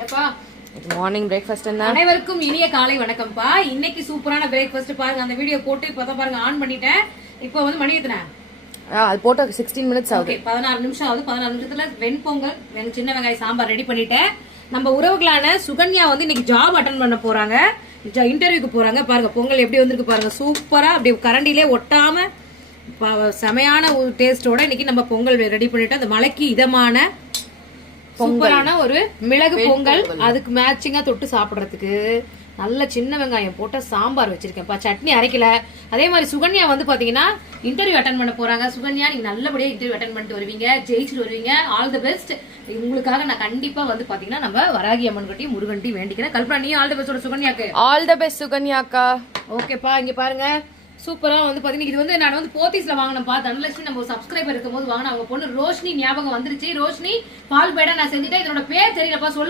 Good morning. Breakfast என்ன? அனைவருக்கும் இனிய காலை வணக்கம்ப்பா. இன்னைக்கு சூப்பரான பிரேக்ஃபாஸ்ட் பாருங்க. அந்த வீடியோ போட்டு இப்பதான் பாருங்க ஆன் பண்ணிட்டேன். இப்போ வந்து மணி எத்தனை? அது போட்டு 16 மினிட்ஸ் ஆகுது. 16 நிமிஷம் ஆகுது. 16 நிமிஷத்துல வெண்பொங்கல் சின்ன வெங்காய சாம்பார் ரெடி பண்ணிட்டேன். நம்ம உறவுகளான சுகன்யா வந்து இன்னைக்கு ஜாப் அட்டன் பண்ண போறாங்க, இன்டர்வியூக்கு போறாங்க. பாருங்க பொங்கல் எப்படி வந்திருக்கு பாருங்க, சூப்பரா அப்படி கரண்டிலே ஒட்டாம செமையான ஒரு டேஸ்டோட இன்னைக்கு நம்ம பொங்கல் ரெடி பண்ணிட்டோம். அந்த மலைக்கு இதமான சூப்பரான ஒரு மிளகு பொங்கல், அதுக்கு மேட்சிங்கா தொட்டு சாப்பிடுறதுக்கு நல்ல சின்ன வெங்காயம் போட்ட சாம்பார் வச்சிருக்கேன்ப்பா. சட்னி அரைக்கல. அதே மாதிரி சுகன்யா வந்து பாத்தீங்கன்னா இன்டர்வியூ அட்டன் பண்ண போறாங்க. சுகன்யா நீங்க நல்லபடியா இன்டர்வியூ அட்டன் பண்ணிட்டு வருவீங்க, ஜெயிச்சுட்டு வருவீங்க. All the best. உங்களுக்காக நான் கண்டிப்பா வந்து பாத்தீங்கன்னா நம்ம வராகி அம்மன் கட்டி முருகன்ட்டி வேண்டிக்கிறேன். கல்பனா நீ ஆல் தி பெஸ்ட் சுகன்யாக்கு. ஆல் தி பெஸ்ட் சுகன்யாக்கா. ஓகேப்பா. இங்க பாருங்க சூப்பரா வந்து பாத்தீங்கன்னா இது வந்து நான் வந்து போத்தீஸ்ல வாங்கினப்பா. தனலட்சுமி நம்ம சப்ஸ்கிரைபர் இருக்கும் போது வாங்கின அவங்க பொண்ணு ரோஷினி ஞாபகம் வந்துருச்சு. ரோஷினி பால் பேடா நான் செஞ்சுட்டேன். இதனோட பேர் தெரியலப்பா, சொல்லுங்க.